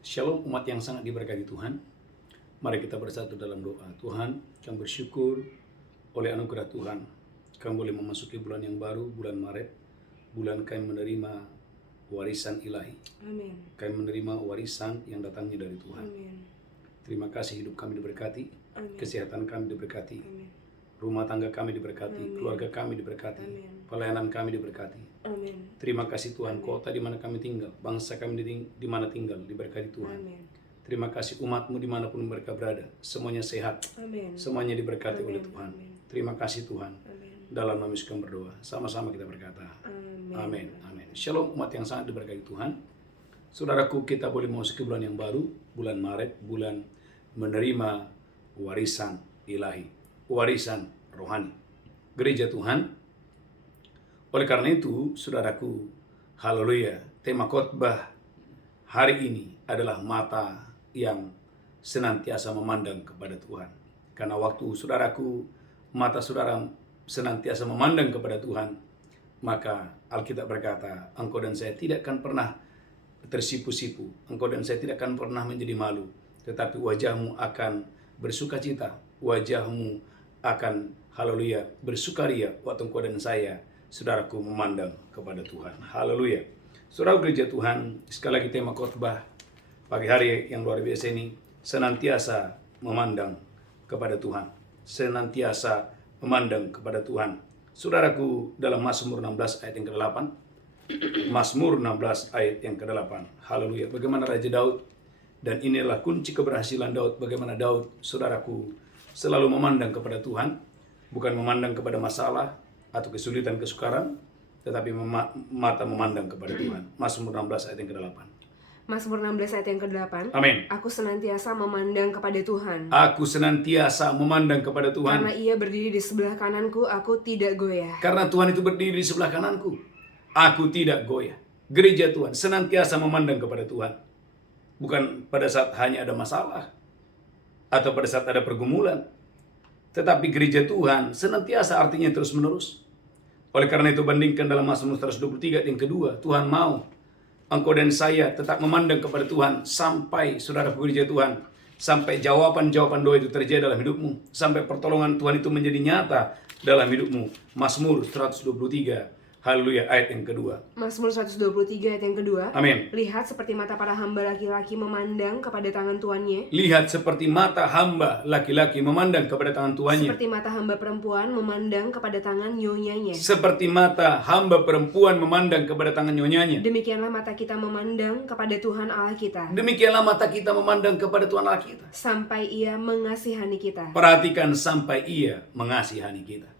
Shalom umat yang sangat diberkati Tuhan. Mari kita bersatu dalam doa. Tuhan, kami bersyukur oleh anugerah Tuhan. Kami boleh memasuki bulan yang baru, bulan Maret. Bulan kami menerima warisan ilahi. Amin. Kami menerima warisan yang datangnya dari Tuhan. Amin. Terima kasih hidup kami diberkati. Amin. Kesehatan kami diberkati. Amin. Rumah tangga kami diberkati. Amin. Keluarga kami diberkati. Amin. Pelayanan kami diberkati. Amin. Terima kasih Tuhan, kota di mana kami tinggal, bangsa kami di mana tinggal, diberkati Tuhan. Amin. Terima kasih umatmu dimanapun mereka berada, semuanya sehat, Amin. semuanya diberkati oleh Amin. Tuhan. Amin. Terima kasih Tuhan. Amin. Dalam nama Yesus kami berdoa, sama-sama kita berkata, Amin. amin, amin. Shalom umat yang sangat diberkati Tuhan. Saudaraku, kita boleh memasuki bulan yang baru, bulan Maret, bulan menerima warisan ilahi, warisan rohani. Gereja Tuhan. Oleh karena itu, saudaraku, haleluya, tema khotbah hari ini adalah mata yang senantiasa memandang kepada Tuhan. Karena waktu saudaraku, mata saudara senantiasa memandang kepada Tuhan, maka Alkitab berkata, engkau dan saya tidak akan pernah tersipu-sipu, engkau dan saya tidak akan pernah menjadi malu, tetapi wajahmu akan bersukacita, wajahmu akan, haleluya, bersukaria waktu engkau dan saya, saudaraku, memandang kepada Tuhan. Haleluya. Saudara gereja Tuhan, sekali lagi tema khotbah pagi hari yang luar biasa ini, senantiasa memandang kepada Tuhan. Senantiasa memandang kepada Tuhan. Saudaraku, dalam Mazmur 16 ayat yang ke-8, Mazmur 16 ayat yang ke-8. Haleluya. Bagaimana Raja Daud, dan inilah kunci keberhasilan Daud, bagaimana Daud, saudaraku, selalu memandang kepada Tuhan, bukan memandang kepada masalah atau kesulitan, kesukaran, tetapi mata memandang kepada Tuhan. Mazmur 16 ayat yang ke-8. Mazmur 16 ayat yang ke-8. Amin. Aku senantiasa memandang kepada Tuhan. Aku senantiasa memandang kepada Tuhan. Karena Ia berdiri di sebelah kananku, aku tidak goyah. Karena Tuhan itu berdiri di sebelah kananku, aku tidak goyah. Gereja Tuhan senantiasa memandang kepada Tuhan. Bukan pada saat hanya ada masalah atau pada saat ada pergumulan, tetapi gereja Tuhan senantiasa, artinya terus menerus. Oleh karena itu bandingkan dalam Mazmur 123 yang kedua, Tuhan mau engkau dan saya tetap memandang kepada Tuhan sampai, saudara gereja Tuhan, sampai jawaban-jawaban doa itu terjadi dalam hidupmu, sampai pertolongan Tuhan itu menjadi nyata dalam hidupmu. Mazmur 123, haleluya, ayat yang kedua. Mazmur 123 ayat yang kedua. Amin. Lihat seperti mata para hamba laki-laki memandang kepada tangan tuannya. Lihat seperti mata hamba laki-laki memandang kepada tangan tuannya. Seperti mata hamba perempuan memandang kepada tangan nyonyanya. Seperti mata hamba perempuan memandang kepada tangan nyonyanya. Demikianlah mata kita memandang kepada Tuhan Allah kita, Demikianlah mata kita memandang kepada Tuhan Allah kita, sampai Ia mengasihani kita. perhatikan, sampai Ia mengasihani kita.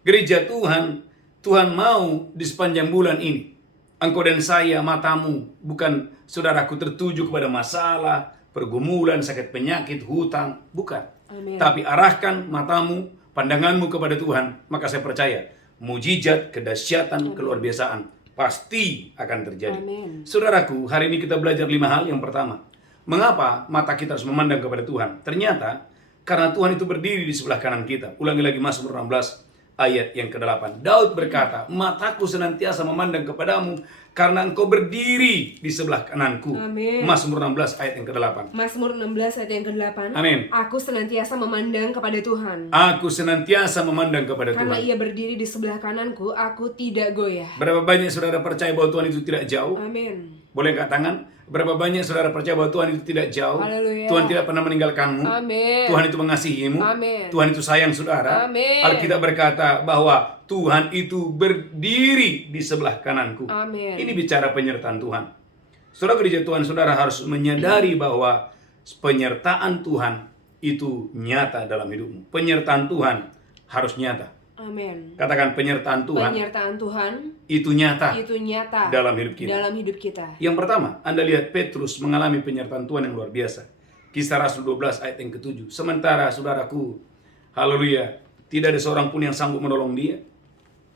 Gereja Tuhan, Tuhan mau di sepanjang bulan ini, engkau dan saya, matamu bukan, saudaraku, tertuju kepada masalah, pergumulan, sakit penyakit, hutang, bukan. Amin. Tapi arahkan matamu, pandanganmu kepada Tuhan, maka saya percaya mujizat, kedahsyatan, keluar biasaan pasti akan terjadi. Amin. Saudaraku, hari ini kita belajar 5 hal. Yang pertama, mengapa mata kita harus memandang kepada Tuhan? Ternyata karena Tuhan itu berdiri di sebelah kanan kita. Ulangi lagi Mazmur 16 ayat yang ke-8. Daud berkata, mataku senantiasa memandang kepadamu karena engkau berdiri di sebelah kananku. Amin. Mazmur 16 ayat yang ke-8. Mazmur 16 ayat yang ke-8. Amin. Aku senantiasa memandang kepada Tuhan. Aku senantiasa memandang kepada Karena Tuhan. Ia berdiri di sebelah kananku, aku tidak goyah. Berapa banyak saudara percaya bahwa Tuhan itu tidak jauh? Amin. Boleh angkat tangan? Berapa banyak saudara percaya bahwa Tuhan itu tidak jauh? Haleluya. Tuhan tidak pernah meninggalkanmu. Amin. Tuhan itu mengasihimu. Amin. Tuhan itu sayang saudara. Amin. Alkitab berkata bahwa Tuhan itu berdiri di sebelah kananku. Amin. Ini bicara penyertaan Tuhan. Saudara gereja Tuhan, saudara harus menyadari bahwa penyertaan Tuhan itu nyata dalam hidupmu. Penyertaan Tuhan harus nyata. Amin. Katakan, penyertaan Tuhan Penyertaan Tuhan itu nyata itu nyata dalam hidup kita. dalam hidup kita. Yang pertama, Anda lihat Petrus mengalami penyertaan Tuhan yang luar biasa. Kisah Rasul 12 ayat yang ke-7. Sementara saudaraku, haleluya, tidak ada seorang pun yang sanggup menolong dia.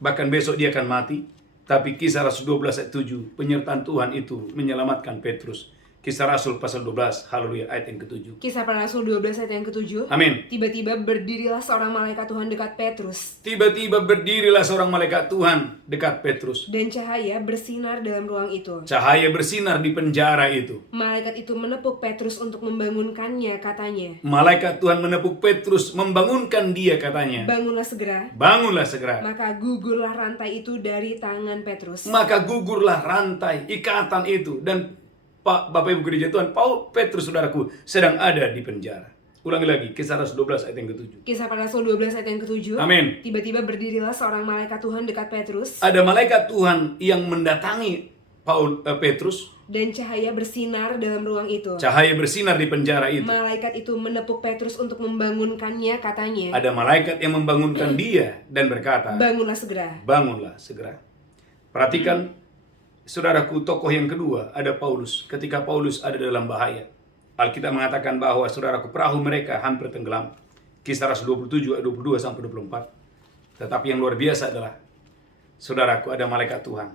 Bahkan besok dia akan mati. Tapi Kisah Rasul 12 ayat 7, penyertaan Tuhan itu menyelamatkan Petrus. Kisah Rasul pasal 12, haleluya, ayat yang ke-7. Kisah para Rasul 12 ayat yang ke-7. Amin. Tiba-tiba berdirilah seorang malaikat Tuhan dekat Petrus. Tiba-tiba berdirilah seorang malaikat Tuhan dekat Petrus. Dan cahaya bersinar dalam ruang itu. Cahaya bersinar di penjara itu. Malaikat itu menepuk Petrus untuk membangunkannya, katanya. Malaikat Tuhan menepuk Petrus, membangunkan dia, katanya. Bangunlah segera. Bangunlah segera. Maka gugurlah rantai itu dari tangan Petrus. Maka gugurlah rantai, ikatan itu. Dan Bapak Ibu Gereja Tuhan, Petrus saudaraku sedang ada di penjara. Ulangi lagi, Kisah Rasul 12 ayat yang ke-7. Kisah para Rasul 12 ayat yang ke-7. Amin. Tiba-tiba berdirilah seorang malaikat Tuhan dekat Petrus. Ada malaikat Tuhan yang mendatangi Petrus. Dan cahaya bersinar dalam ruang itu. Cahaya bersinar di penjara itu. Malaikat itu menepuk Petrus untuk membangunkannya, katanya. Ada malaikat yang membangunkan dia dan berkata, Bangunlah segera. bangunlah segera. Perhatikan, saudaraku, tokoh yang kedua ada Paulus. Ketika Paulus ada dalam bahaya, Alkitab mengatakan bahwa saudaraku, perahu mereka hampir tenggelam. Kisah Rasul 27 ayat 22 sampai 24. Tetapi yang luar biasa adalah, saudaraku, ada malaikat Tuhan.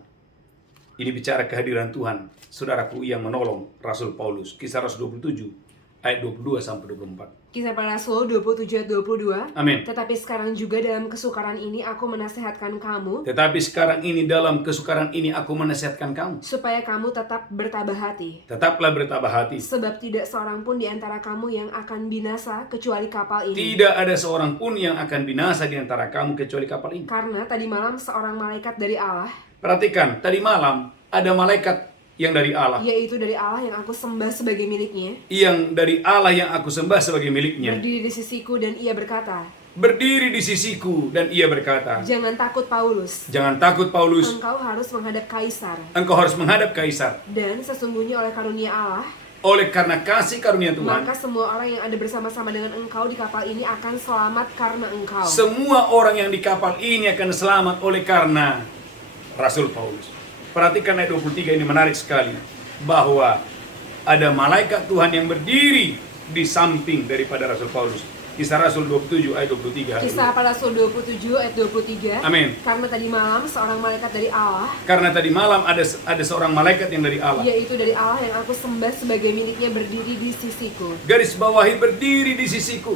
Ini bicara kehadiran Tuhan, saudaraku, yang menolong Rasul Paulus. Kisah Rasul 27 ayat 22 sampai 24. Kisah para Rasul 27 ayat 22. Amin. Tetapi sekarang juga dalam kesukaran ini aku menasihatkan kamu, Tetapi sekarang ini dalam kesukaran ini aku menasihatkan kamu, supaya kamu tetap bertabah hati. tetaplah bertabah hati. Sebab tidak seorang pun di antara kamu yang akan binasa kecuali kapal ini. Tidak ada seorang pun yang akan binasa di antara kamu kecuali kapal ini. Karena tadi malam seorang malaikat dari Allah, Perhatikan, tadi malam ada malaikat yang dari Allah, yaitu dari Allah yang aku sembah sebagai miliknya, yang dari Allah yang aku sembah sebagai miliknya, berdiri di sisiku dan ia berkata, berdiri di sisiku dan ia berkata, Jangan takut Paulus, jangan takut Paulus, engkau harus menghadap Kaisar. engkau harus menghadap Kaisar. Dan sesungguhnya oleh karunia Allah, Oleh karena kasih karunia Tuhan, maka semua orang yang ada bersama-sama dengan engkau di kapal ini akan selamat karena engkau. semua orang yang di kapal ini akan selamat oleh karena Rasul Paulus. Perhatikan ayat 23, ini menarik sekali. Bahwa ada malaikat Tuhan yang berdiri di samping daripada Rasul Paulus. Kisah Rasul 27 ayat 23. Kisah para Rasul 27 ayat 23. Amin. Karena tadi malam seorang malaikat dari Allah, Karena tadi malam ada seorang malaikat yang dari Allah. yaitu dari Allah yang aku sembah sebagai miliknya, berdiri di sisiku. Garis bawahi, berdiri di sisiku.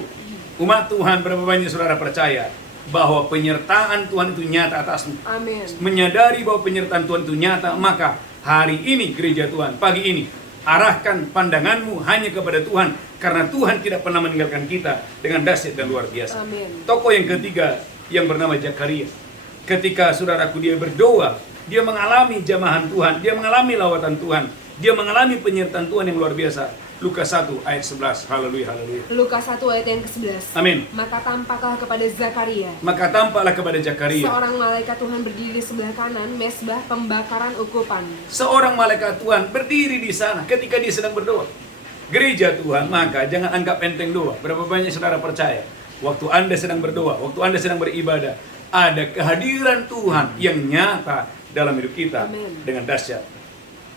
Umat Tuhan, berapa banyak saudara percaya bahwa penyertaan Tuhan itu nyata atasmu? Amin. Menyadari bahwa penyertaan Tuhan itu nyata, maka hari ini gereja Tuhan, pagi ini, arahkan pandanganmu hanya kepada Tuhan, karena Tuhan tidak pernah meninggalkan kita dengan dahsyat dan luar biasa. Amin. Tokoh yang ketiga yang bernama Zakaria. Ketika saudaraku dia berdoa, dia mengalami jamahan Tuhan, dia mengalami lawatan Tuhan, dia mengalami penyertaan Tuhan yang luar biasa. Lukas 1 ayat 11, haleluya, haleluya. Lukas 1 ayat yang ke-11. Amin. Maka tampaklah kepada Zakaria Maka tampaklah kepada Zakaria seorang malaikat Tuhan berdiri di sebelah kanan mesbah pembakaran ukupan. seorang malaikat Tuhan berdiri di sana ketika dia sedang berdoa. Gereja Tuhan, maka jangan anggap enteng doa. Berapa banyak saudara percaya, waktu Anda sedang berdoa, waktu Anda sedang beribadah, ada kehadiran Tuhan yang nyata dalam hidup kita. Amin. Dengan dahsyat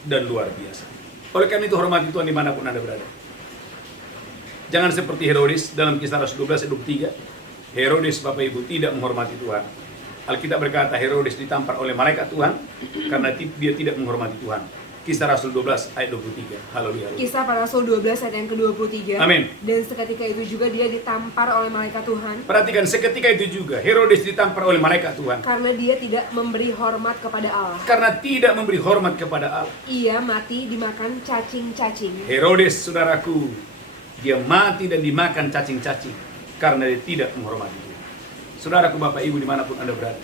dan luar biasa. Oleh karena itu hormati Tuhan dimanapun Anda berada. Jangan seperti Herodes dalam Kisah Rasul 12 ayat 23. Herodes, Bapak Ibu, tidak menghormati Tuhan. Alkitab berkata Herodes ditampar oleh malaikat Tuhan karena dia tidak menghormati Tuhan. Kisah Rasul 12 ayat 23. Haleluya. Kisah para Rasul 12 ayat yang ke-23. Amin. Dan seketika itu juga dia ditampar oleh malaikat Tuhan, Perhatikan, seketika itu juga Herodes ditampar oleh malaikat Tuhan karena dia tidak memberi hormat kepada Allah. karena tidak memberi hormat kepada Allah. Ia mati dimakan cacing-cacing. Herodes, saudaraku, dia mati dan dimakan cacing-cacing karena dia tidak menghormati Tuhan. Saudaraku, Bapak Ibu, dimanapun Anda berada,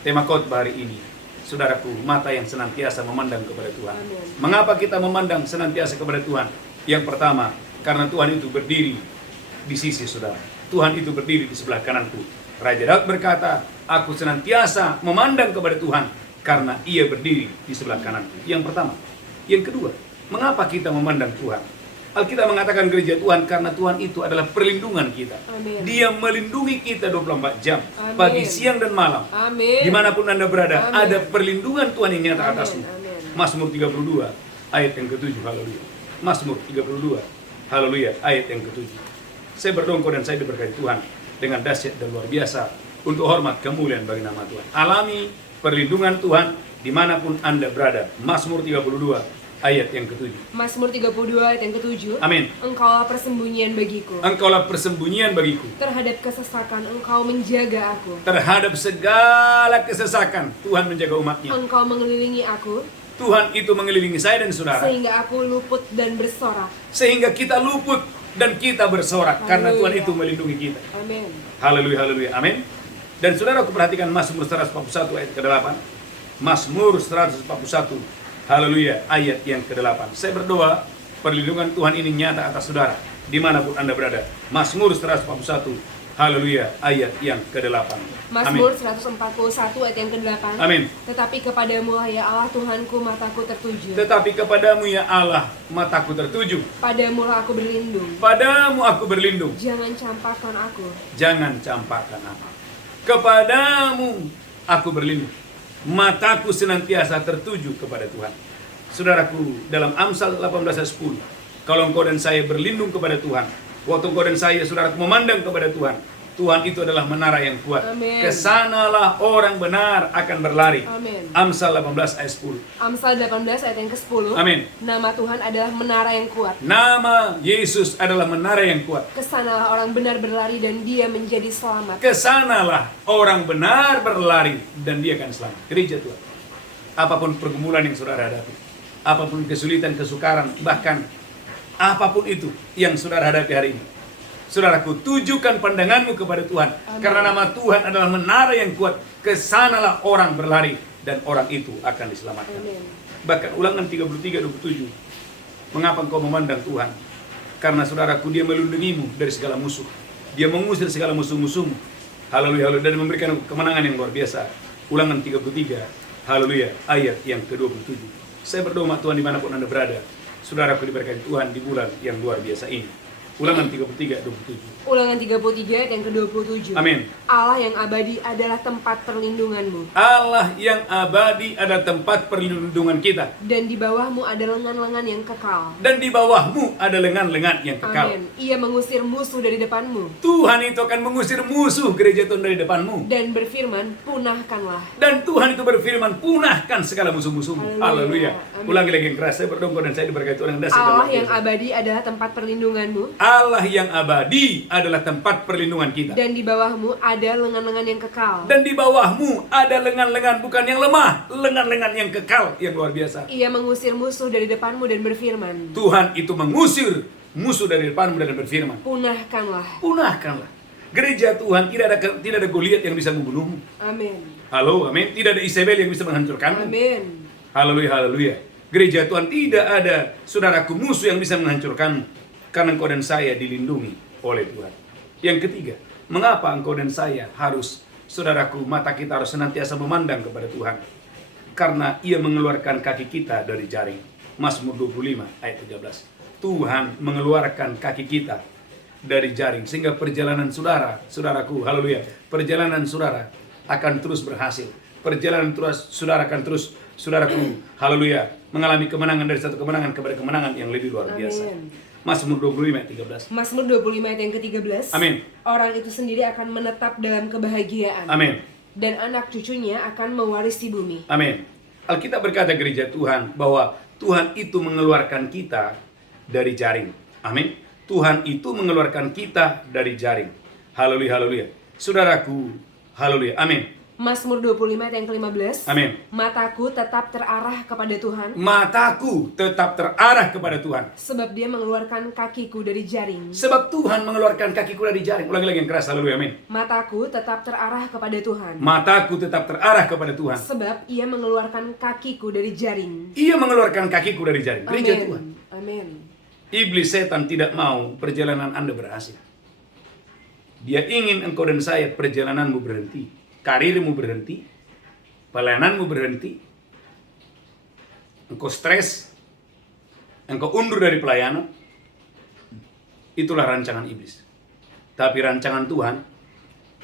tema khotbah hari ini, saudaraku, mata yang senantiasa memandang kepada Tuhan. Amin. Mengapa kita memandang senantiasa kepada Tuhan? Yang pertama, karena Tuhan itu berdiri di sisi saudara. Tuhan itu berdiri di sebelah kananku. Raja Daud berkata, aku senantiasa memandang kepada Tuhan karena ia berdiri di sebelah kananku. Yang pertama. Yang kedua, mengapa kita memandang Tuhan? Alkitab mengatakan gereja Tuhan karena Tuhan itu adalah perlindungan kita. Amin. Dia melindungi kita 24 jam, Amin. pagi, siang, dan malam. Amin. Dimanapun Anda berada, Amin. ada perlindungan Tuhan yang nyata Amin. atasmu. Amin. Mazmur 32 ayat yang ke-7, haleluya. Mazmur 32, haleluya, ayat yang ke-7. Saya berdongkol dan saya diberkati Tuhan dengan dahsyat dan luar biasa untuk hormat kemuliaan bagi nama Tuhan. Alami perlindungan Tuhan dimanapun Anda berada. Mazmur 32 ayat yang ke-7. Mazmur 32 ayat yang ke-7. Amin. Engkaulah persembunyian bagiku. Engkaulah persembunyian bagiku. Terhadap kesesakan Engkau menjaga aku. Terhadap segala kesesakan, Tuhan menjaga umatnya. Engkau mengelilingi aku, Tuhan itu mengelilingi saya dan saudara. sehingga aku luput dan bersorak. Sehingga kita luput dan kita bersorak. Karena Tuhan Haleluya. itu melindungi kita. Amin. Haleluya, haleluya, amin. Dan saudara, aku perhatikan Mazmur 141 ayat ke-8. Mazmur 141, haleluya, ayat yang ke-8. Saya berdoa, perlindungan Tuhan ini nyata atas saudara, dimanapun Anda berada. Mazmur 141, haleluya, ayat yang ke-8. Mazmur 141 ayat yang ke-8. Amin. Tetapi kepadamu lah ya Allah Tuhanku mataku tertuju. Tetapi kepadamu ya Allah, mataku tertuju. Padamu lah aku berlindung. Padamu aku berlindung. Jangan campakkan aku. Jangan campakkan aku. Kepadamu aku berlindung. Mataku senantiasa tertuju kepada Tuhan. Saudaraku, dalam Amsal 18 ayat 10, kalau engkau dan saya berlindung kepada Tuhan, waktu engkau dan saya, saudaraku, memandang kepada Tuhan, Tuhan itu adalah menara yang kuat. Amin. Kesanalah orang benar akan berlari. Amin. Amsal 18 ayat 10. Amsal 18 ayat yang ke-10. Amin. Nama Tuhan adalah menara yang kuat. Nama Yesus adalah menara yang kuat. Kesanalah orang benar berlari dan dia menjadi selamat. Kesanalah orang benar berlari dan dia akan selamat. Gereja Tuhan, apapun pergumulan yang saudara hadapi, apapun kesulitan, kesukaran, bahkan apapun itu yang saudara hadapi hari ini, saudaraku, tujukan pandanganmu kepada Tuhan. Amin. Karena nama Tuhan adalah menara yang kuat. Kesanalah orang berlari dan orang itu akan diselamatkan. Amin. Bahkan Ulangan 33:27, mengapa engkau memandang Tuhan? Karena saudaraku, dia melindungimu dari segala musuh. Dia mengusir segala musuh-musuhmu. Haleluya, haleluya, dan memberikan kemenangan yang luar biasa. Ulangan 33, haleluya, ayat yang ke-27. Saya berdoa Tuhan dimanapun Anda berada, saudaraku diberkati Tuhan di bulan yang luar biasa ini. Ulangan 33:27. Ulangan 33 ayat yang ke-27. Amin. Allah yang abadi adalah tempat perlindunganmu. Allah yang abadi ada tempat perlindungan kita. Dan di bawahmu ada lengan-lengan yang kekal. Dan di bawahmu ada lengan-lengan yang kekal. Amin. Ia mengusir musuh dari depanmu. Tuhan itu akan mengusir musuh gereja Tuhan dari depanmu. Dan berfirman, punahkanlah. Dan Tuhan itu berfirman, punahkan segala musuh-musuhmu. Haleluya. Haleluya. Amin. Ulangi lagi yang keras. Saya berdoa dan saya diberkati Tuhan. Allah yang abadi adalah tempat perlindunganmu. Allah yang abadi adalah tempat perlindungan kita. Dan di bawahmu ada lengan-lengan yang kekal. Dan di bawahmu ada lengan-lengan bukan yang lemah, lengan-lengan yang kekal yang luar biasa. Ia mengusir musuh dari depanmu dan berfirman, Tuhan itu mengusir musuh dari depanmu dan berfirman, punahkanlah. punahkanlah. Gereja Tuhan, tidak ada Goliat yang bisa membunuhmu. Amin. Halo, amin. Tidak ada Isabel yang bisa menghancurkanmu. Amin. Haleluya, haleluya. Gereja Tuhan, tidak ada saudaraku musuh yang bisa menghancurkanmu. Karena engkau dan saya dilindungi oleh Tuhan. Yang ketiga, mengapa engkau dan saya harus, saudaraku, mata kita harus senantiasa memandang kepada Tuhan? Karena ia mengeluarkan kaki kita dari jaring. Mazmur 25 ayat 13. Tuhan mengeluarkan kaki kita dari jaring. Sehingga perjalanan saudaraku, haleluya, perjalanan saudara akan terus berhasil. Perjalanan saudara akan terus, saudaraku, haleluya, mengalami kemenangan dari satu kemenangan kepada kemenangan yang lebih luar biasa. Amin. Mazmur 25 ayat 13. Mazmur 25 ayat yang ke-13. Amin. Orang itu sendiri akan menetap dalam kebahagiaan. Amin. Dan anak cucunya akan mewarisi bumi. Amin. Alkitab berkata gereja Tuhan bahwa Tuhan itu mengeluarkan kita dari jaring. Amin. Tuhan itu mengeluarkan kita dari jaring. Haleluya, haleluya. Saudaraku, haleluya. Amin. Mazmur 25 ayat yang ke-15. Amin. Mataku tetap terarah kepada Tuhan. Mataku tetap terarah kepada Tuhan. Sebab dia mengeluarkan kakiku dari jaring. Sebab Tuhan mengeluarkan kakiku dari jaring. Ulangi lagi yang keras, haleluya, amin. Mataku tetap terarah kepada Tuhan. Mataku tetap terarah kepada Tuhan. Sebab ia mengeluarkan kakiku dari jaring. Ia mengeluarkan kakiku dari jaring. Gereja Tuhan. Amin. Iblis setan tidak mau perjalanan Anda berhasil. Dia ingin engkau dan saya perjalananmu berhenti. Karirmu berhenti, pelayananmu berhenti, engkau stres, engkau undur dari pelayanan. Itulah rancangan iblis. Tapi rancangan Tuhan,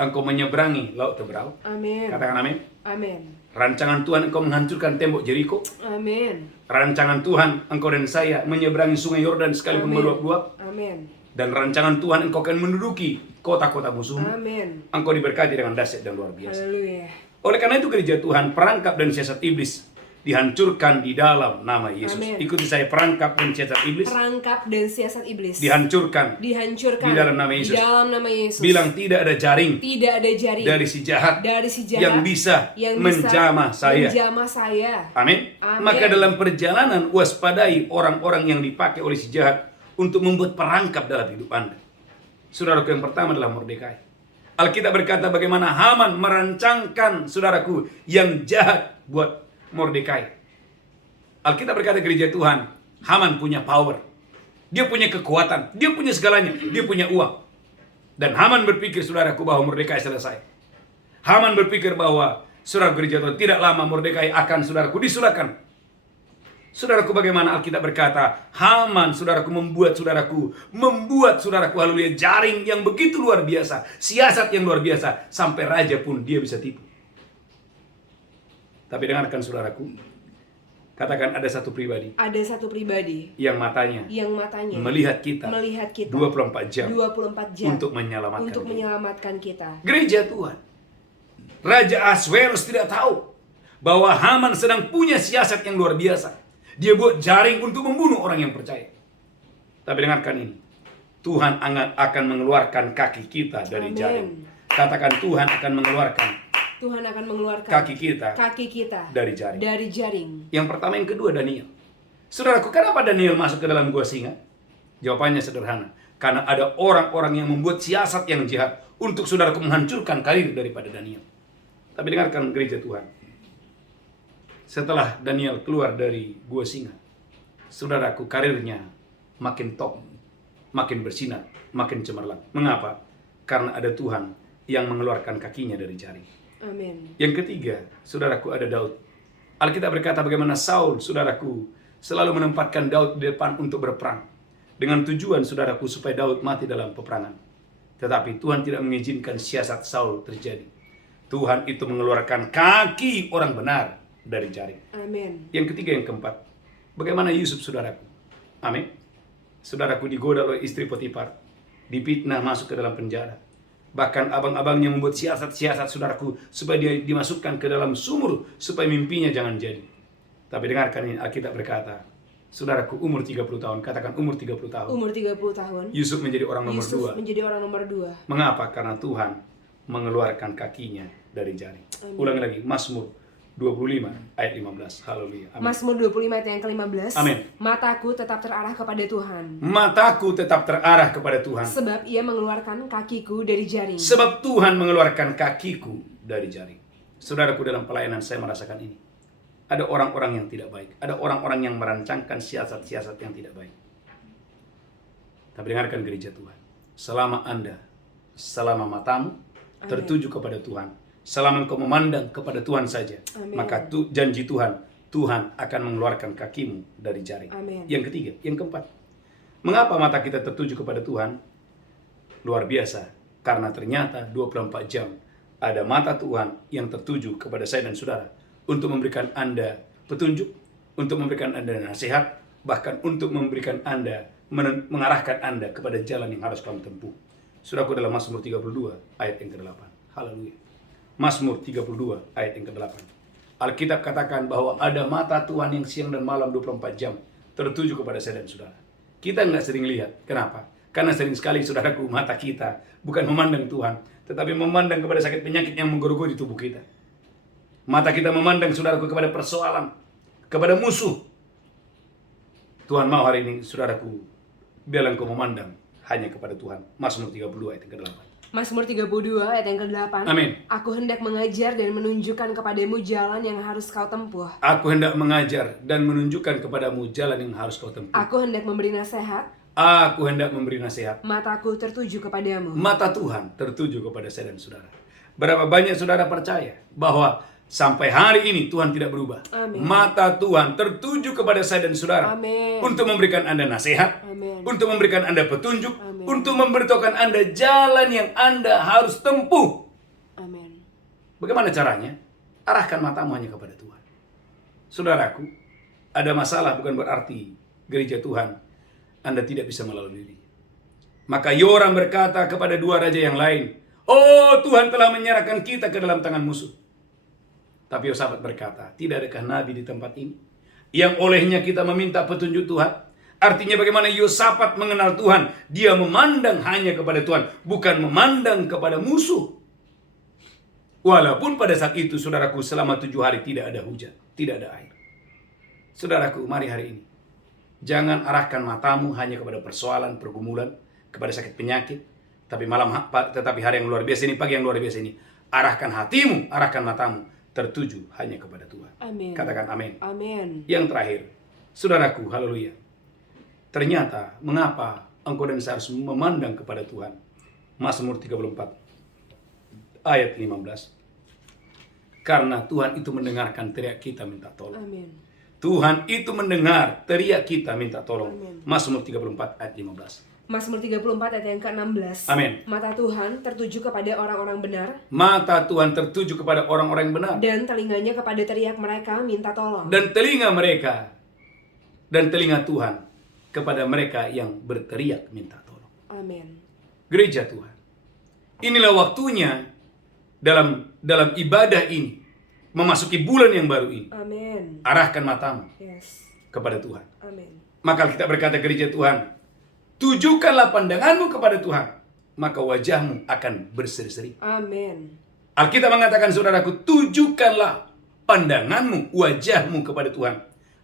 engkau menyeberangi laut Teberau. Amin. Katakan amin. Amin. Rancangan Tuhan, engkau menghancurkan tembok Jeriko. Amin. Rancangan Tuhan, engkau dan saya menyeberangi sungai Yordan sekalipun meluap-luap. Amin. Dan rancangan Tuhan, engkau akan menduduki kota-kota musuhmu. Amin. Engkau diberkati dengan dahsyat dan luar biasa. Haleluya. Oleh karena itu gereja Tuhan, perangkap dan siasat iblis dihancurkan di dalam nama Yesus. Amin. Ikuti saya, perangkap dan siasat iblis Perangkap dan siasat iblis dihancurkan dihancurkan di dalam nama Yesus. Di dalam nama Yesus. Bilang tidak ada jaring Tidak ada jaring dari si jahat yang bisa menjamah saya. Amin. Amin. Maka dalam perjalanan waspadai orang-orang yang dipakai oleh si jahat untuk membuat perangkap dalam hidup Anda. Saudaraku, yang pertama adalah Mordekai. Alkitab berkata bagaimana Haman merancangkan, saudaraku, yang jahat buat Mordekai. Alkitab berkata, gereja Tuhan, Haman punya power. Dia punya kekuatan, dia punya segalanya, dia punya uang. Dan Haman berpikir, saudaraku, bahwa Mordekai selesai. Haman berpikir bahwa, saudara gereja Tuhan, tidak lama Mordekai akan, saudaraku, disulahkan. Saudaraku, bagaimana Alkitab berkata, Haman, saudaraku, membuat saudaraku, haleluya, jaring yang begitu luar biasa, siasat yang luar biasa, sampai raja pun dia bisa tipu. Tapi dengarkan, saudaraku, katakan ada satu pribadi. Ada satu pribadi yang matanya melihat kita 24 jam untuk menyelamatkan kita. Gereja Tuhan, Raja Ahasverus tidak tahu bahwa Haman sedang punya siasat yang luar biasa. Dia buat jaring untuk membunuh orang yang percaya. Tapi dengarkan ini, Tuhan akan mengeluarkan kaki kita dari Amen. jaring. Katakan, Tuhan akan mengeluarkan kaki kita dari jaring. Yang pertama, yang kedua, Daniel. Saudaraku, kenapa Daniel masuk ke dalam gua singa? Jawabannya sederhana. Karena ada orang-orang yang membuat siasat yang jahat untuk saudaraku menghancurkan karir daripada Daniel. Tapi dengarkan, gereja Tuhan. Setelah Daniel keluar dari gua singa, saudaraku, karirnya makin top, makin bersinar, makin cemerlang. Mengapa? Karena ada Tuhan yang mengeluarkan kakinya dari jaring. Amin. Yang ketiga, saudaraku, ada Daud. Alkitab berkata bagaimana Saul, saudaraku, selalu menempatkan Daud di depan untuk berperang. Dengan tujuan, saudaraku, supaya Daud mati dalam peperangan. Tetapi Tuhan tidak mengizinkan siasat Saul terjadi. Tuhan itu mengeluarkan kaki orang benar dari jaring. Amin. Yang ketiga, yang keempat, bagaimana Yusuf, saudaraku. Amin. Saudaraku, digoda oleh istri Potifar, dipitnah, masuk ke dalam penjara. Bahkan abang-abangnya membuat siasat-siasat, saudaraku, supaya dia dimasukkan ke dalam sumur, supaya mimpinya jangan jadi. Tapi dengarkan ini, Alkitab berkata, saudaraku, umur 30 tahun, katakan umur 30 tahun. Umur 30 tahun. Yusuf menjadi orang nomor 2. menjadi orang nomor 2. Mengapa? Karena Tuhan mengeluarkan kakinya dari jaring. Amin. Ulangi lagi, Mazmur 25 ayat 15. Haleluya. Mazmur 25 ayat yang ke-15. Amin. Mataku tetap terarah kepada Tuhan. Mataku tetap terarah kepada Tuhan. Sebab ia mengeluarkan kakiku dari jaring. Sebab Tuhan mengeluarkan kakiku dari jaring. Saudaraku, dalam pelayanan saya merasakan ini. Ada orang-orang yang tidak baik. Ada orang-orang yang merancangkan siasat-siasat yang tidak baik. Tapi dengarkan, gereja Tuhan. Selama matamu tertuju kepada Tuhan, selama engkau memandang kepada Tuhan saja, Amin. maka janji Tuhan akan mengeluarkan kakimu dari jaring. Amin. Yang ketiga, yang keempat, mengapa mata kita tertuju kepada Tuhan? Luar biasa, karena ternyata 24 jam ada mata Tuhan yang tertuju kepada saya dan saudara untuk memberikan Anda petunjuk, untuk memberikan Anda nasihat, bahkan untuk memberikan Anda, mengarahkan Anda kepada jalan yang harus kamu tempuh. Saudaraku, dalam Mazmur 32 ayat yang ke-8. Haleluya. Mazmur 32 ayat yang ke-8. Alkitab katakan bahwa ada mata Tuhan yang siang dan malam 24 jam tertuju kepada saya dan saudara. Kita nggak sering lihat. Kenapa? Karena sering sekali, saudaraku, mata kita bukan memandang Tuhan, tetapi memandang kepada sakit penyakit yang menggerogoh di tubuh kita. Mata kita memandang, saudaraku, kepada persoalan, kepada musuh. Tuhan mau hari ini, saudaraku, biarlah engkau memandang hanya kepada Tuhan. Mazmur 32 ayat yang ke-8. Mazmur 32 ayat yang ke-8. Amin. Aku hendak mengajar dan menunjukkan kepadamu jalan yang harus kau tempuh. Aku hendak mengajar dan menunjukkan kepadamu jalan yang harus kau tempuh. Aku hendak memberi nasihat. Aku hendak memberi nasihat. Mataku tertuju kepadamu. Mata Tuhan tertuju kepada saya dan saudara. Berapa banyak saudara percaya bahwa sampai hari ini Tuhan tidak berubah. Amin. Mata Tuhan tertuju kepada saya dan saudara. Amin. Untuk memberikan Anda nasihat. Amin. Untuk memberikan Anda petunjuk. Amin. Untuk memberitahukan Anda jalan yang Anda harus tempuh. Amin. Bagaimana caranya? Arahkan matamu hanya kepada Tuhan. Saudaraku, ada masalah bukan berarti gereja Tuhan Anda tidak bisa melalui diri. Maka Yoram berkata kepada dua raja yang lain, "Oh, Tuhan telah menyerahkan kita ke dalam tangan musuh." Tapi Yosafat berkata, tidak adakah nabi di tempat ini yang olehnya kita meminta petunjuk Tuhan? Artinya bagaimana Yosafat mengenal Tuhan? Dia memandang hanya kepada Tuhan, bukan memandang kepada musuh. Walaupun pada saat itu, saudaraku, selama 7 hari tidak ada hujan, tidak ada air. Saudaraku, mari hari ini, jangan arahkan matamu hanya kepada persoalan, pergumulan, kepada sakit penyakit. Tetapi hari yang luar biasa ini, pagi yang luar biasa ini, arahkan hatimu, arahkan matamu, tertuju hanya kepada Tuhan. Amin. Katakan amin. Amin. Yang terakhir, saudaraku, haleluya. Ternyata, mengapa engkau dan saya harus memandang kepada Tuhan? Mazmur 34, ayat 15. Karena Tuhan itu mendengarkan teriak kita minta tolong. Amin. Tuhan itu mendengar teriak kita minta tolong. Amin. Mazmur 34 ayat 15. Mazmur 34 ayat yang ke-16. Amin. Mata Tuhan tertuju kepada orang-orang benar. Mata Tuhan tertuju kepada orang-orang yang benar. Dan telinganya kepada teriak mereka minta tolong. Dan telinga Tuhan kepada mereka yang berteriak minta tolong. Amin. Gereja Tuhan, inilah waktunya dalam ibadah ini, memasuki bulan yang baru ini. Amin. Arahkan matamu Yes. kepada Tuhan. Amin. Maka kita berkata gereja Tuhan, tujukanlah pandanganmu kepada Tuhan, maka wajahmu akan berseri-seri. Amin. Alkitab mengatakan, saudaraku, tujukanlah pandanganmu, wajahmu kepada Tuhan,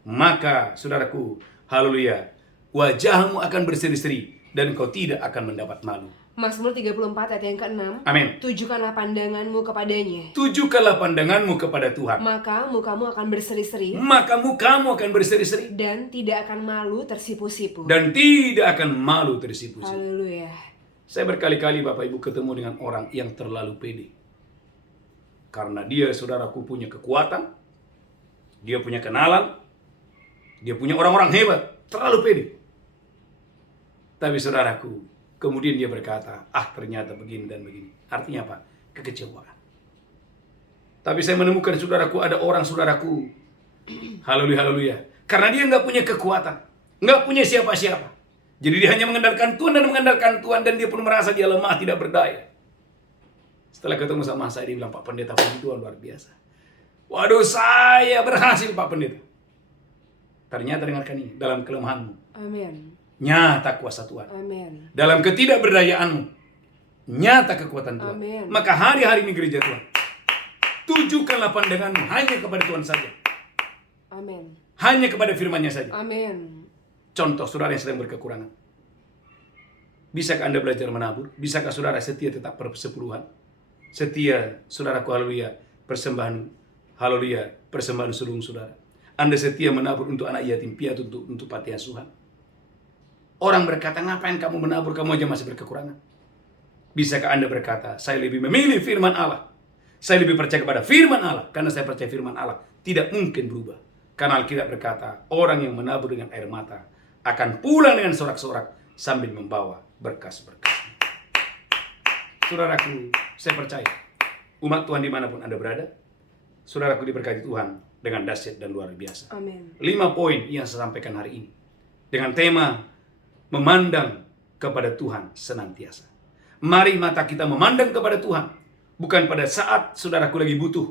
maka saudaraku, haleluya, wajahmu akan berseri-seri dan kau tidak akan mendapat malu. Mazmur 34 ayat yang ke-6. Amin. Tujukanlah pandanganmu kepadanya, Tujukanlah pandanganmu kepada Tuhan, maka mukamu akan berseri-seri maka mukamu akan berseri-seri dan tidak akan malu tersipu-sipu. dan tidak akan malu tersipu-sipu. Haleluya. Saya berkali-kali Bapak Ibu ketemu dengan orang yang terlalu pede. Karena dia, saudaraku, punya kekuatan, dia punya kenalan, dia punya orang-orang hebat, terlalu pede. Tapi saudaraku, kemudian dia berkata, ternyata begini dan begini. Artinya apa? Kekecewaan. Tapi saya menemukan saudaraku, ada orang saudaraku, haleluya, haleluya, karena dia nggak punya kekuatan, nggak punya siapa-siapa. Jadi dia hanya mengandalkan Tuhan dan dia pun merasa dia lemah, tidak berdaya. Setelah ketemu sama saya, dia bilang, Pak Pendeta, puji Tuhan luar biasa. Waduh, saya berhasil Pak Pendeta. Ternyata dengarkan ini, dalam kelemahanmu, Amin. nyata kuasa Tuhan. Amin. Dalam ketidakberdayaanmu, nyata kekuatan Tuhan. Amin. Maka hari-hari ini gereja Tuhan, tujukanlah pandanganmu hanya kepada Tuhan saja. Amin. Hanya kepada firman-Nya saja. Amin. Contoh saudara yang sedang berkekurangan. Bisakah Anda belajar menabur? Bisakah saudara setia tetap persepuluhan? Setia, saudaraku, haleluya, persembahan sulung saudara. Anda setia menabur untuk anak yatim piatu, untuk panti asuhan. Orang berkata, ngapain kamu menabur, kamu aja masih berkekurangan. Bisakah Anda berkata, saya lebih memilih firman Allah. Saya lebih percaya kepada firman Allah. Karena saya percaya firman Allah tidak mungkin berubah. Karena Alkitab berkata, orang yang menabur dengan air mata akan pulang dengan sorak-sorak sambil membawa berkas-berkas. Saudaraku, saya percaya, umat Tuhan dimanapun Anda berada, saudaraku diberkati Tuhan dengan dahsyat dan luar biasa. Amin. 5 poin yang saya sampaikan hari ini dengan tema memandang kepada Tuhan senantiasa. Mari mata kita memandang kepada Tuhan, bukan pada saat saudaraku lagi butuh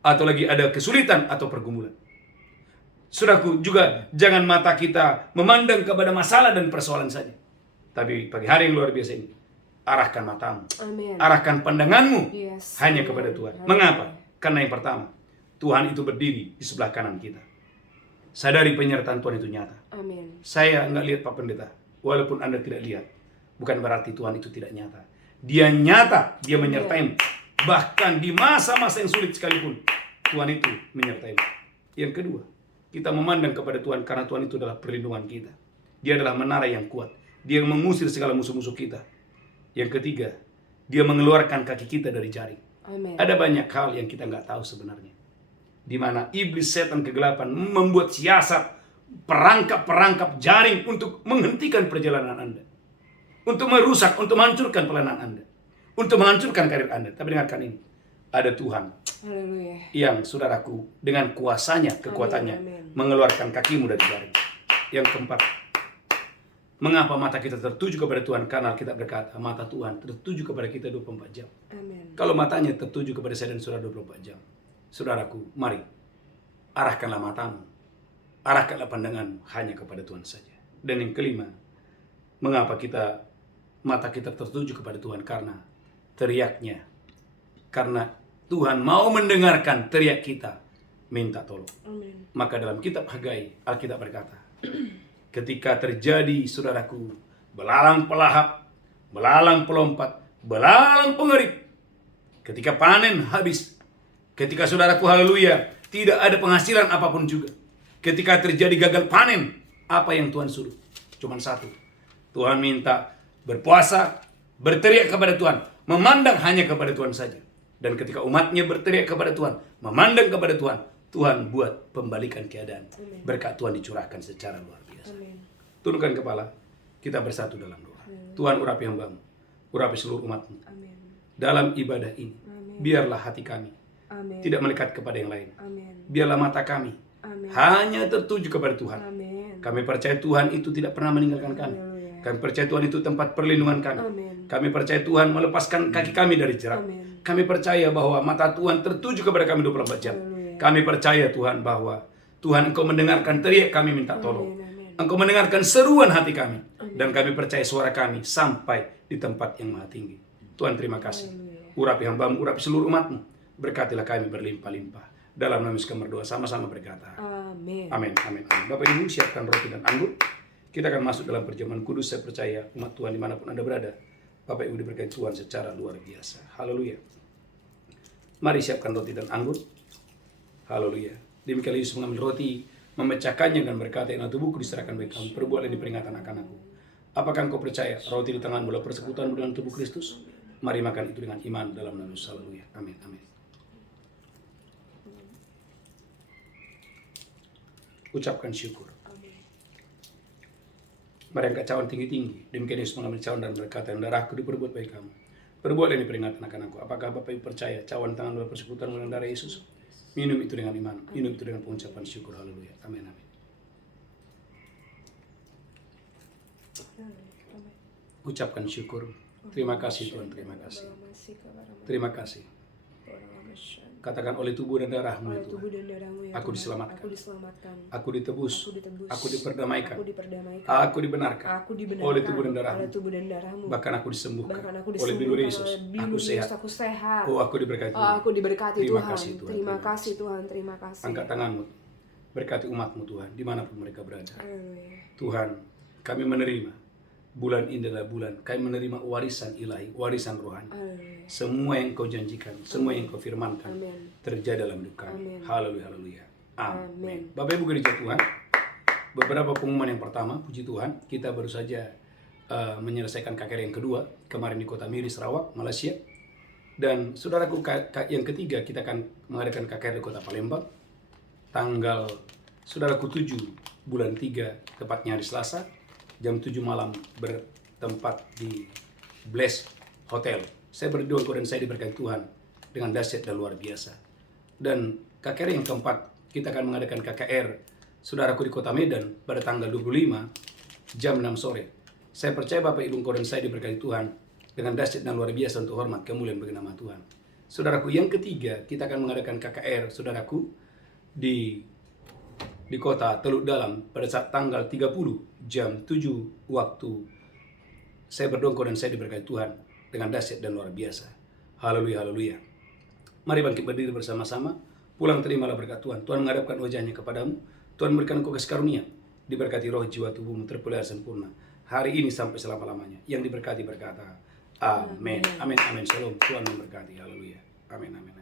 atau lagi ada kesulitan atau pergumulan. Saudaraku, juga jangan mata kita memandang kepada masalah dan persoalan saja. Tapi pagi hari yang luar biasa ini, arahkan matamu, Amin. arahkan pandanganmu Yes. hanya Amin. kepada Tuhan. Amin. Mengapa? Karena yang pertama, Tuhan itu berdiri di sebelah kanan kita. Sadari penyertaan Tuhan itu nyata. Amin. Saya nggak lihat Pak Pendeta, walaupun Anda tidak lihat, bukan berarti Tuhan itu tidak nyata. Dia nyata, dia menyertaimu. Bahkan di masa-masa yang sulit sekalipun, Tuhan itu menyertaimu. Yang kedua, kita memandang kepada Tuhan karena Tuhan itu adalah perlindungan kita. Dia adalah menara yang kuat. Dia yang mengusir segala musuh-musuh kita. Yang ketiga, dia mengeluarkan kaki kita dari jaring. Amin. Ada banyak hal yang kita nggak tahu sebenarnya. Di mana iblis, setan, kegelapan membuat siasat, perangkap-perangkap jaring untuk menghentikan perjalanan Anda. Untuk merusak, untuk menghancurkan pelayanan Anda. Untuk menghancurkan karir Anda. Tapi dengarkan ini. Ada Tuhan Haleluya. yang, saudaraku, dengan kuasanya, kekuatannya, Amin. mengeluarkan kakimu dari jaring. Yang keempat, mengapa mata kita tertuju kepada Tuhan? Karena kita berkata, mata Tuhan tertuju kepada kita 24 jam. Amin. Kalau matanya tertuju kepada saya dan saudara 24 jam, saudaraku, mari arahkanlah matamu, arahkanlah pandanganmu hanya kepada Tuhan saja. Dan yang kelima, mengapa mata kita tertuju kepada Tuhan? Karena teriaknya, karena Tuhan mau mendengarkan teriak kita minta tolong. Amin. Maka dalam kitab Hagai, Alkitab berkata, ketika terjadi, saudaraku, belalang pelahap, belalang pelompat, belalang pengerip, ketika panen habis, ketika saudaraku, haleluya, tidak ada penghasilan apapun juga, ketika terjadi gagal panen, apa yang Tuhan suruh? Cuman satu, Tuhan minta berpuasa, berteriak kepada Tuhan, memandang hanya kepada Tuhan saja. Dan ketika umatnya berteriak kepada Tuhan, memandang kepada Tuhan, Tuhan buat pembalikan keadaan. Amen. Berkat Tuhan dicurahkan secara luar biasa. Amin. Tundukkan kepala, kita bersatu dalam doa. Tuhan urapi hambamu, urapi seluruh umatmu. Amin. Dalam ibadah ini, Amin. biarlah hati kami Amin. tidak melekat kepada yang lain. Amin. Biarlah mata kami Amin. hanya tertuju kepada Tuhan. Amin. Kami percaya Tuhan itu tidak pernah meninggalkan kami. Haleluya. Kami percaya Tuhan itu tempat perlindungan kami. Amin. Kami percaya Tuhan melepaskan kaki kami dari jerat. Amin. Kami percaya bahwa mata Tuhan tertuju kepada kami 24 jam. Haleluya. Kami percaya Tuhan bahwa Tuhan Engkau mendengarkan teriak kami minta tolong. Amin. Amin. Engkau mendengarkan seruan hati kami. Dan kami percaya suara kami sampai di tempat yang maha tinggi. Tuhan terima kasih. Haleluya. Urapi hambamu, urapi seluruh umatmu. Berkatilah kami berlimpah-limpah. Dalam nama Yesus kami berdoa, sama-sama berkata. Amin. Amin, amin, amin. Bapak Ibu siapkan roti dan anggur. Kita akan masuk dalam perjamuan kudus. Saya percaya umat Tuhan dimanapun Anda berada, Bapak Ibu diberkati Tuhan secara luar biasa. Haleluya. Mari siapkan roti dan anggur. Haleluya. Demikian Yesus mengambil roti, memecahkannya dan berkata, "Inilah tubuhku diserahkan bagi kamu. Perbuatlah ini peringatan akan aku." Apakah engkau percaya roti di tanganmu adalah persekutuan dengan tubuh Kristus? Mari makan itu dengan iman dalam nama Yesus. Haleluya. Amin, amin. Ucapkan syukur. Mari angkat cawan tinggi-tinggi. Demikian Yesus mengambil cawan dan berkata, "Darahku diperbuat bagi kamu. Perbuatlah ini peringatan akan aku." Apakah Bapak Ibu percaya cawan tangan adalah persekutuan dengan darah Yesus? Minum itu dengan iman. Minum itu dengan pengucapan syukur. Haleluya. Amin, amin. Ucapkan syukur. Terima kasih Tuhan, terima kasih. Terima kasih. Katakan, oleh tubuh dan darahmu ya Tuhan, aku diselamatkan. Aku ditebus. Aku diperdamaikan. Aku dibenarkan. Oleh tubuh dan darahmu. Bahkan aku disembuhkan. Oleh bilu Yesus. Aku sehat. Oh, aku diberkati Tuhan. Aku diberkati Terima Tuhan. kasih, Tuhan. Terima kasih Tuhan. Terima kasih. Angkat tanganmu. Berkati umatmu Tuhan, dimanapun mereka berada. Haleluya. Tuhan, kami menerima bulan ini adalah bulan kami menerima warisan ilahi, warisan rohani. Haleluya. Semua yang kau janjikan, semua yang kau firmankan Amin. terjadi dalam hidup kami. Amin. Haleluya, haleluya. Amin. Amin. Bapak Ibu gereja Tuhan, beberapa pengumuman yang pertama, puji Tuhan, kita baru saja menyelesaikan KKR yang kedua kemarin di Kota Miri, Sarawak, Malaysia. Dan saudaraku, yang ketiga kita akan mengadakan KKR di Kota Palembang tanggal saudaraku 7 bulan 3, tepatnya hari Selasa, jam 7 malam, bertempat di Bless Hotel. Saya berdoa dan saya diberkati Tuhan dengan dahsyat dan luar biasa. Dan KKR yang keempat, kita akan mengadakan KKR saudaraku di Kota Medan pada tanggal 25 jam 6 sore. Saya percaya Bapak Ibu engkau dan saya diberkati Tuhan dengan dahsyat dan luar biasa untuk hormat kemuliaan bagi nama Tuhan. Saudaraku yang ketiga, kita akan mengadakan KKR saudaraku di Kota Teluk Dalam pada saat tanggal 30 jam 7 waktu. Saya berdoa engkau dan saya diberkati Tuhan dengan dahsyat dan luar biasa. Haleluya, haleluya. Mari bangkit berdiri bersama-sama. Pulang terimalah berkat Tuhan. Tuhan menghadapkan wajahnya kepadamu. Tuhan memberikan engkau kasih karunia. Diberkati roh, jiwa, tubuhmu terpelihara sempurna. Hari ini sampai selama-lamanya. Yang diberkati berkata, amin. Amin, amin. Shalom. Tuhan memberkati. Haleluya. Amin, amin.